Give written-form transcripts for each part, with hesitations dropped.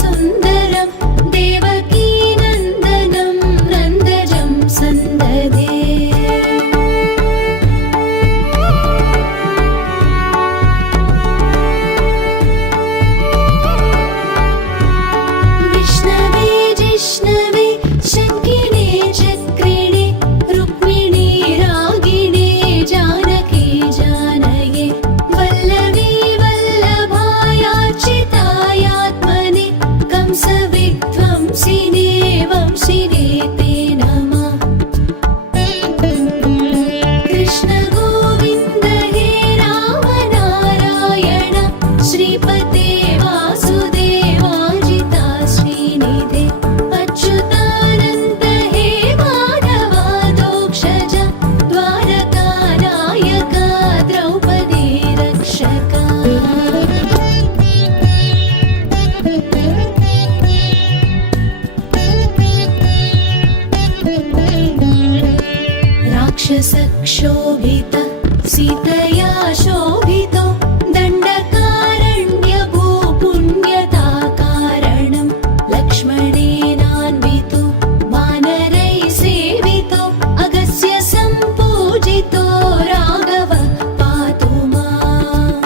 सुन्दरं देवकी नन्दनं नन्दजं सन्ददे विष्णवे जिष्णवे शङ्किने चक्रिणे रुक्मिणी रागिणे जानकी जानये वल्लवी वल्लभायार्चितायात्मने कंसविध्वंसिने वंशिने ते नमः कृष्ण गोविन्द हे राम नारायण श्रीपते वासुदेवाजिता श्रीनिधे अच्युतानन्द हे माधवादोक्षज द्वारकानायका द्रौपदी रक्षका राक्षसक्षोभित सीतया शोभितो दण्डकारण्यभूपुण्यताकारणं लक्ष्मणेनान्वितो वानरैः सेवितो अगस्त्य सम्पूजितो राघव पातु माम्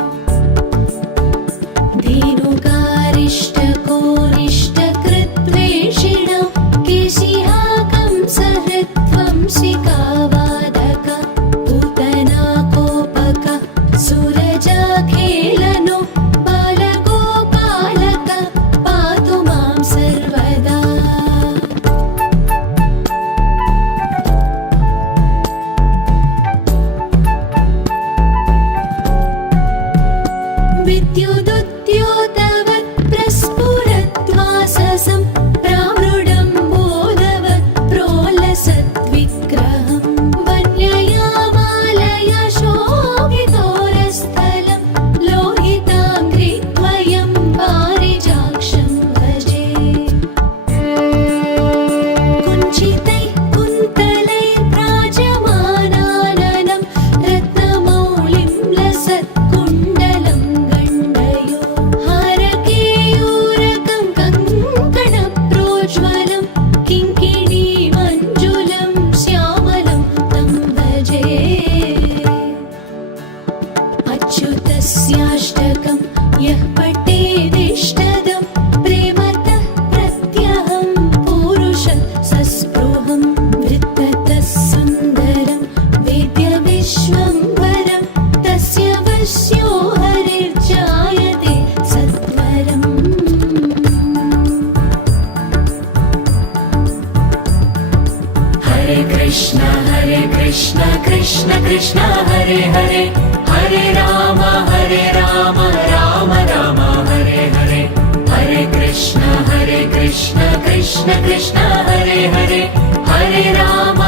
धेनुकारिष्टकोनिष्टकृद्वेषिणो केशिहा कंसहृद्वंशिकावादक पूतना कोपक सूरजाखेलनो बालगोपालक पातु मां सर्वदा विद्युदुद्योतवत् प्रस्फुरद्वाससं प्रामृडं बोधवत् प्रोल्लसद्विग्रहं वन्यया मालया शोभितोरस्थलं लोहिताङ्घ्रिद्वयं पारिजाक्षं भजे कुञ्चितैः कुन्तलैर्व्राजमानाननं रत्नमौलिं लसत्कुण्डलं गण्डयो हारकेयूरकं कङ्कणप्रोज्ज्वलं किङ्किणीमञ्जुलं श्यामलं तं भजे अच्युतस्याष्टकं यः पठेदिष्टदं प्रेमतः प्रत्यहं पूरुषं सस्पृहं वृत्ततः सुन्दरं वेद्यविश्वम्भरं तस्य वश्यो हरिर्जायते सत्वरम् हरे कृष्ण कृष्ण कृष्ण हरे हरे हरे राम राम राम हरे हरे हरे कृष्ण कृष्ण कृष्ण हरे हरे हरे राम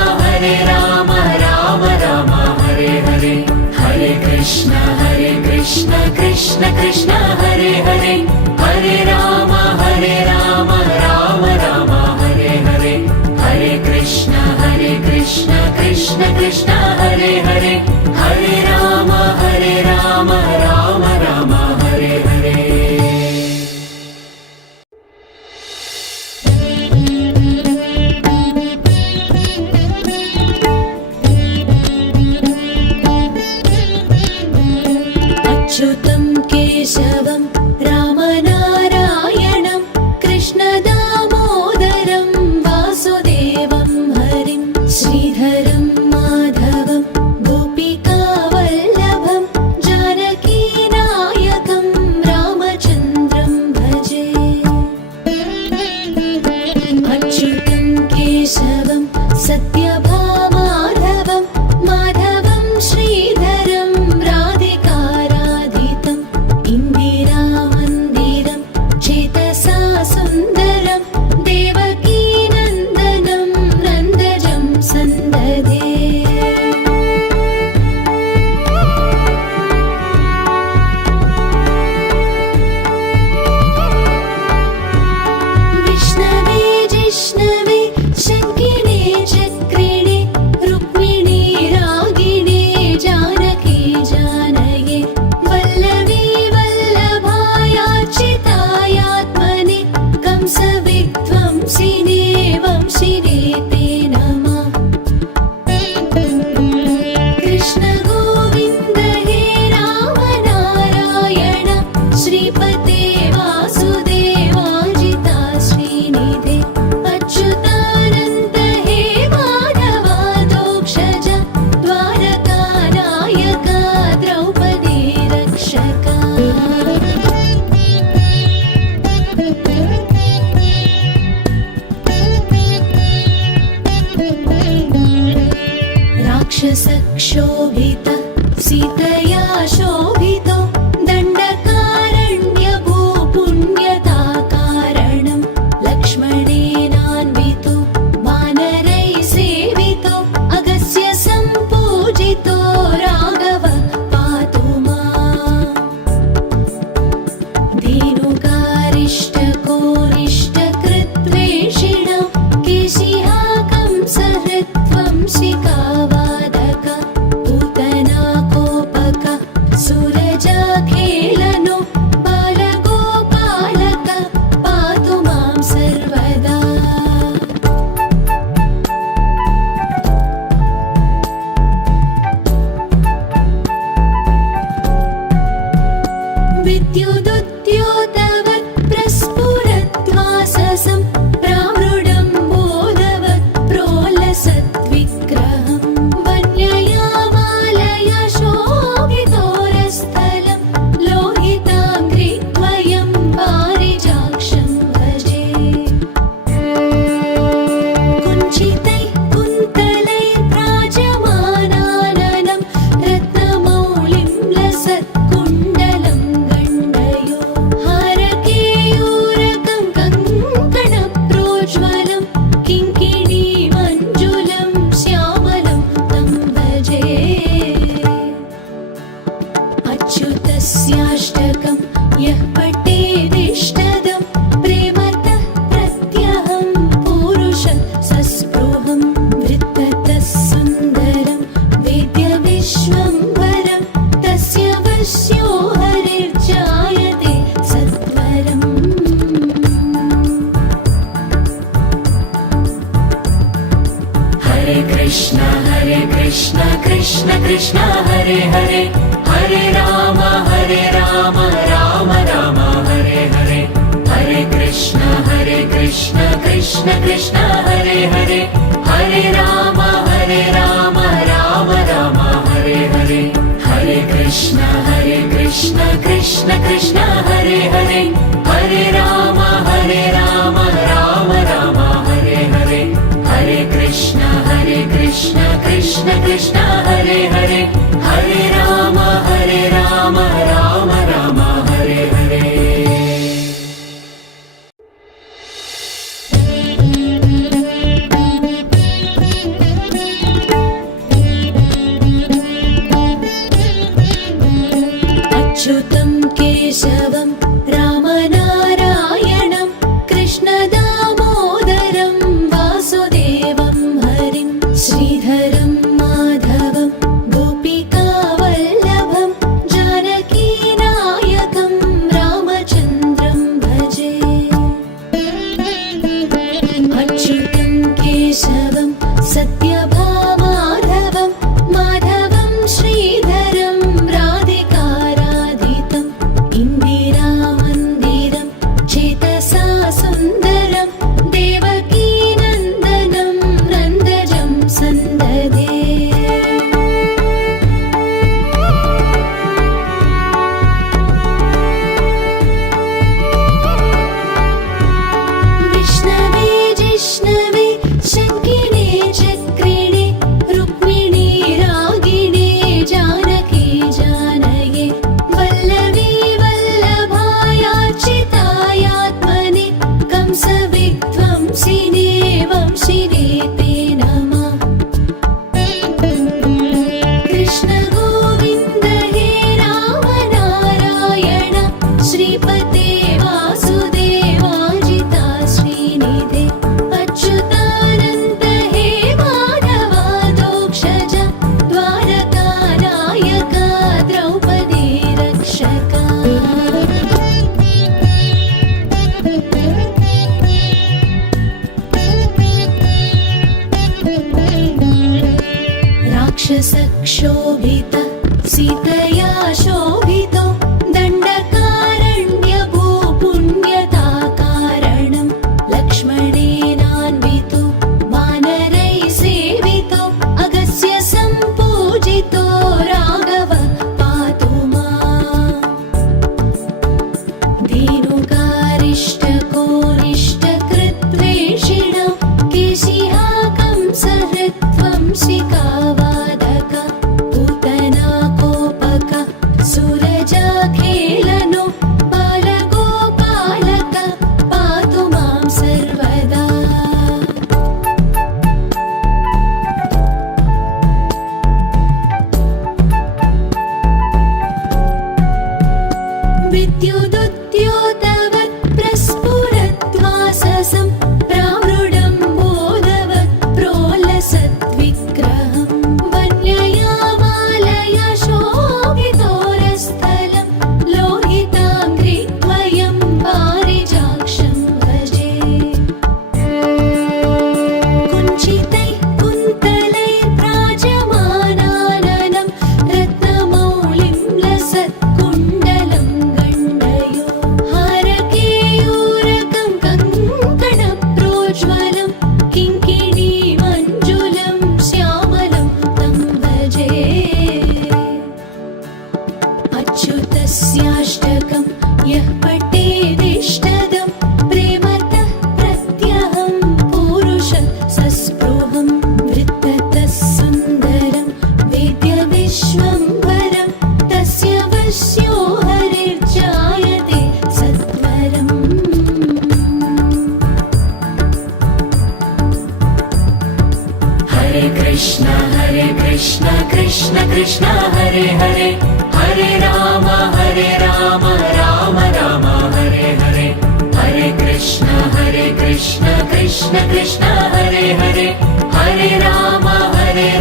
राम राम हरे हरे हरे कृष्ण कृष्ण कृष्ण हरे हरे हरे राम राम राम हरे हरे हरे कृष्ण कृष्ण कृष्ण हरे हरे हरे राम राम राम हरे हरे अच्युतं केशवं रामनारायणं कृष्णदामोदरं वासुदेवं हरिं श्रीधरं माधवं कृष्ण कृष्ण कृष्ण हरे हरे हरे राम राम राम हरे हरे हरे कृष्ण कृष्ण कृष्ण हरे हरे हरे राम राम राम हरे हरे हरे कृष्ण कृष्ण कृष्ण हरे हरे हरे राम राम राम हरे हरे हरे कृष्ण कृष्ण कृष्ण हरे हरे हरे राम राम राम हरे हरे अच्युतं केशवं रामनारायणं कृष्णदामोदरं वासुदेवं हरिं श्रीधरं माधवं गोपिकावल्लभं जानकीनायकं रामचन्द्रं भजे। अच्युतं केशवं सत्यभामाधवं माधवं श्रीधरं राधिकाराधितं इन्दिरामन्दिरं चेतसा सुन्दरं देवकीनन्दनं नन्दजं सन्ददे। विष्णवे जिष्णवे शङ्किने चक्रिणे रुक्मिणी रागिणे जानकी जानये वल्लवी वल्लभायाच्युतायात्मने कंसविध्वंसिने वंशिने ते नमः। कृष्ण गोविन्द हे राम नारायण श्रीपते वासुदेवाजिता श्रीनिधे अच्युतानन्द हे माधवादोक्षज द्वारकानायका द्रौपदी रक्षका। राक्षसक्षोभित सीतया शोभितो दण्डकारण्यभूपुण्यताकारणं लक्ष्मणेनान्वितो वानरैः सेवितो अगस्त्य सम्पूजितो राघव पातु माम्। धेनुकारिष्टकोरिष्टकृत्वेषिणो केशिहा कंसहृद्वंशिकावादक पूतना कोपक सूरजाखेलनो बालगोपालक पातु मां सर्वदा। विद्युदुद्योतवत् प्रस्फुरद्वाससं प्रामृडं बोधवत् प्रोलसद्विग्रहं वन्यया मालया शोभितोरस्थलं लोहिताङ्घ्रिद्वयं पारिजाक्षं भजे। कुञ्चितैः कुन्तलैर्व्राजमानाननं रत्नमौलिं लसत्कुण्डलं गण्डयो हारकेयूरकं कङ्कणप्रोज्ज्वलं किङ्किणीमञ्जुलं श्यामलं तं भजे। अच्युतस्याष्टकं यः पठेदिष्टदं प्रेमतः प्रत्यहं पूरुषं सस्पृहं वृत्ततः सुन्दरं वेद्यविश्वम्भरं तस्य वश्यो हरिर्जायते सत्वरम्। हरे कृष्ण कृष्ण कृष्ण हरे हरे हरे राम राम राम हरे हरे हरे कृष्ण कृष्ण कृष्ण हरे हरे हरे राम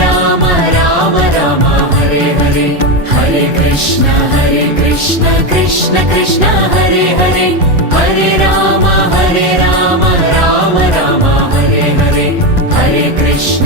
राम राम हरे हरे हरे कृष्ण कृष्ण कृष्ण हरे हरे हरे राम राम राम हरे हरे हरे कृष्ण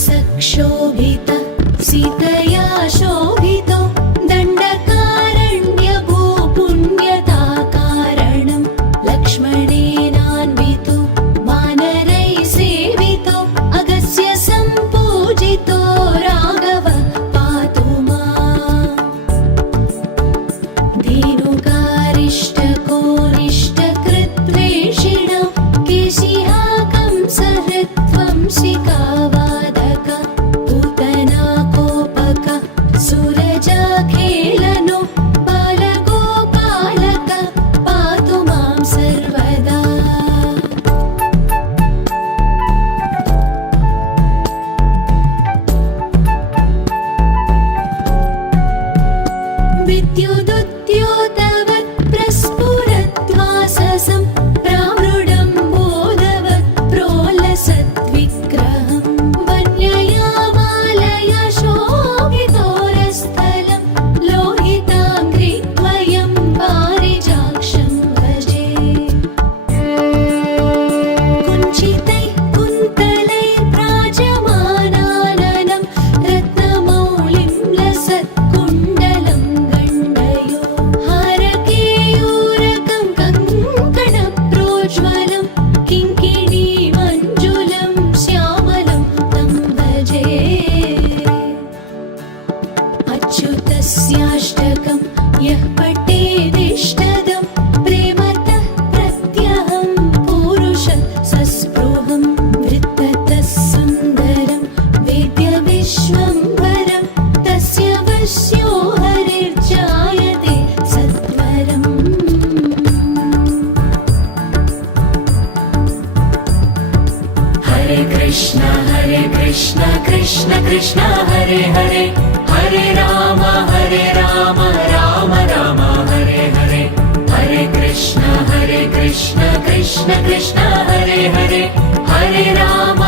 राक्षसक्षोभित सीतया शोभितो दण्डकारण्यभूपुण्यताकारणं लक्ष्मणेनान्वितो वानरैः सेवितो अगस्त्य सम्पूजितो राघव पातु माम्। धेनुकारिष्टकोनिष्टकृद्वेषिणो केशिहाकं सहृत्वंसिकावादक पूतना कोपक सुरजाखेलनो बालगोपालक पातु मां सर्वदा। विद्युदुद्योतवत् प्रस्फुरद्वाससं प्रामृडं बोधवत् प्रोल्लसद्विग्रहं वन्यया मालया शोभितोरस्थलं लोहिताङ्घ्रिद्वयं पारिजाक्षं भजे। कुञ्चितैः कुन्तलैर्व्राजमानाननं रत्नमौलिं लसत्कुण्डलं गण्डयो हारकेयूरकं कङ्कणप्रोज्ज्वलं किङ्किणीमञ्जुलं श्यामलं तं भजे। अच्युतस्याष्टकं यः पठेदिष्टदं प्रेमतः प्रत्यहं पूरुषं सस्पृहं वृत्ततः सुन्दरं वेद्यविश्वम्भरं तस्य वश्यो हरिर्जायते सत्वरम्। हरे कृष्ण कृष्ण कृष्ण हरे हरे हरे राम राम राम हरे हरे हरे कृष्ण कृष्ण कृष्ण हरे हरे हरे राम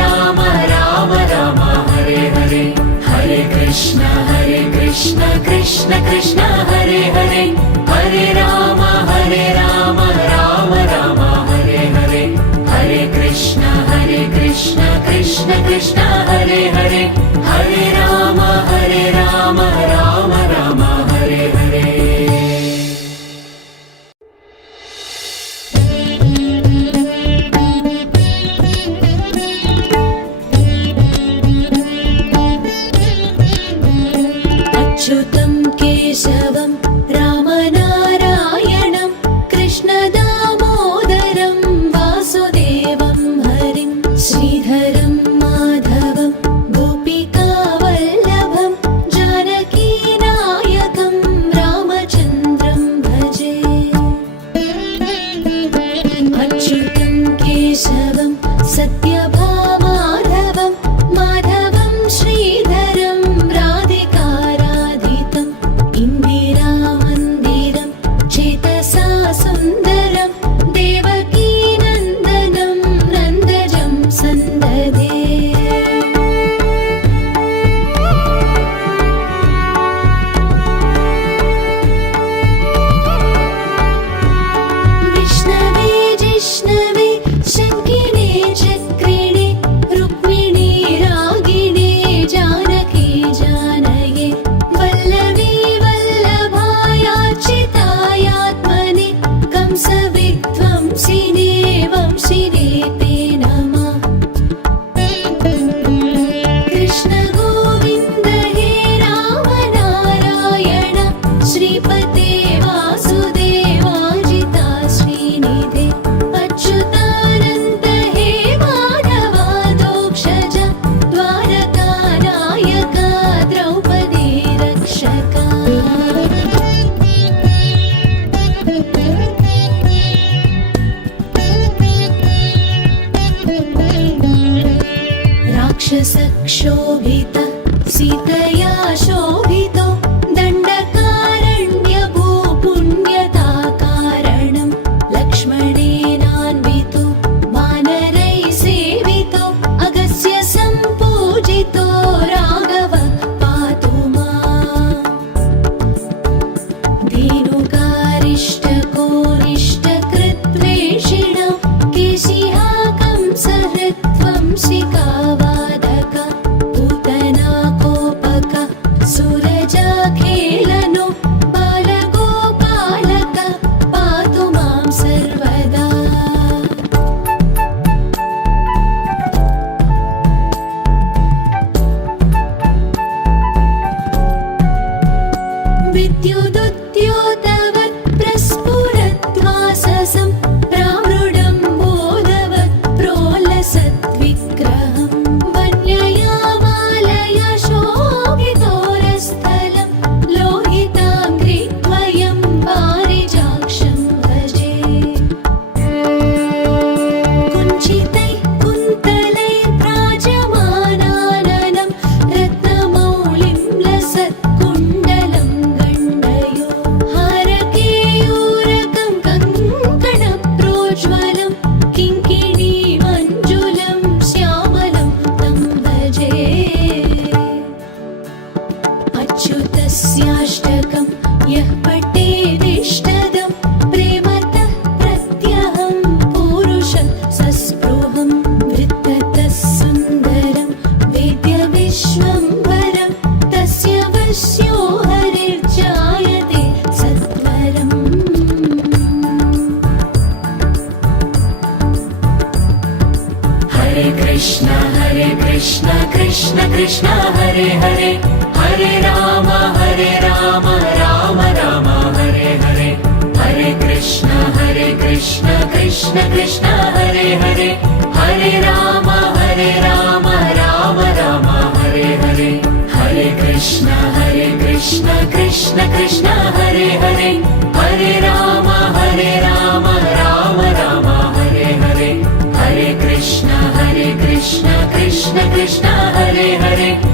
राम राम हरे हरे हरे कृष्ण कृष्ण कृष्ण हरे हरे हरे राम राम राम हरे हरे हरे कृष्ण कृष्ण कृष्ण हरे हरे हरे राम राम राम हरे हरे। अच्युतं केशवं रामनारायणं कृष्णदामोदरं वासुदेवं हरिं श्रीधरं माधवं गोपिकावल्लभं जानकीनायकं रामचन्द्रं भजे। अच्युतं केशवं सत्यभामाधवं माधवं श्रीधरं राधिकाराधितम् इन्दिरामन्दिरं चेतसा सुन्दरं देवकीनन्दनं नन्दजं सन्दधे। विष्णवे जिष्णवे शङ्किने चक्रिणे रुक्मिणी रागिणे जानकी जानये वल्लवी वल्लभायाच्युतायात्मने कंसविध्वंसिने वंशिने ते नमः। कृष्ण गोविन्द हे राम नारायण श्रीपते वासुदेवाजिता श्रीनिधे अच्युतानन्द हे माधवादोक्षज द्वारकानायका द्रौपदी रक्षका। राक्षसक्षोभित सीतया शोभितो दण्डकारण्यभूपुण्यताकारणं लक्ष्मणेनान्वितो वानरैः सेवितो अगस्त्य सम्पूजितो राघव पातु माम्। धेनुकारिष्टकोनिष्टकृद्वेषिणो केशिहाकं सहृत्वंसिकावादक कृष्ण कृष्ण कृष्ण हरे हरे हरे राम राम राम हरे हरे हरे कृष्ण कृष्ण कृष्ण हरे हरे हरे राम राम राम हरे हरे हरे कृष्ण कृष्ण कृष्ण हरे हरे हरे राम राम राम हरे हरे हरे कृष्ण कृष्ण कृष्ण हरे हरे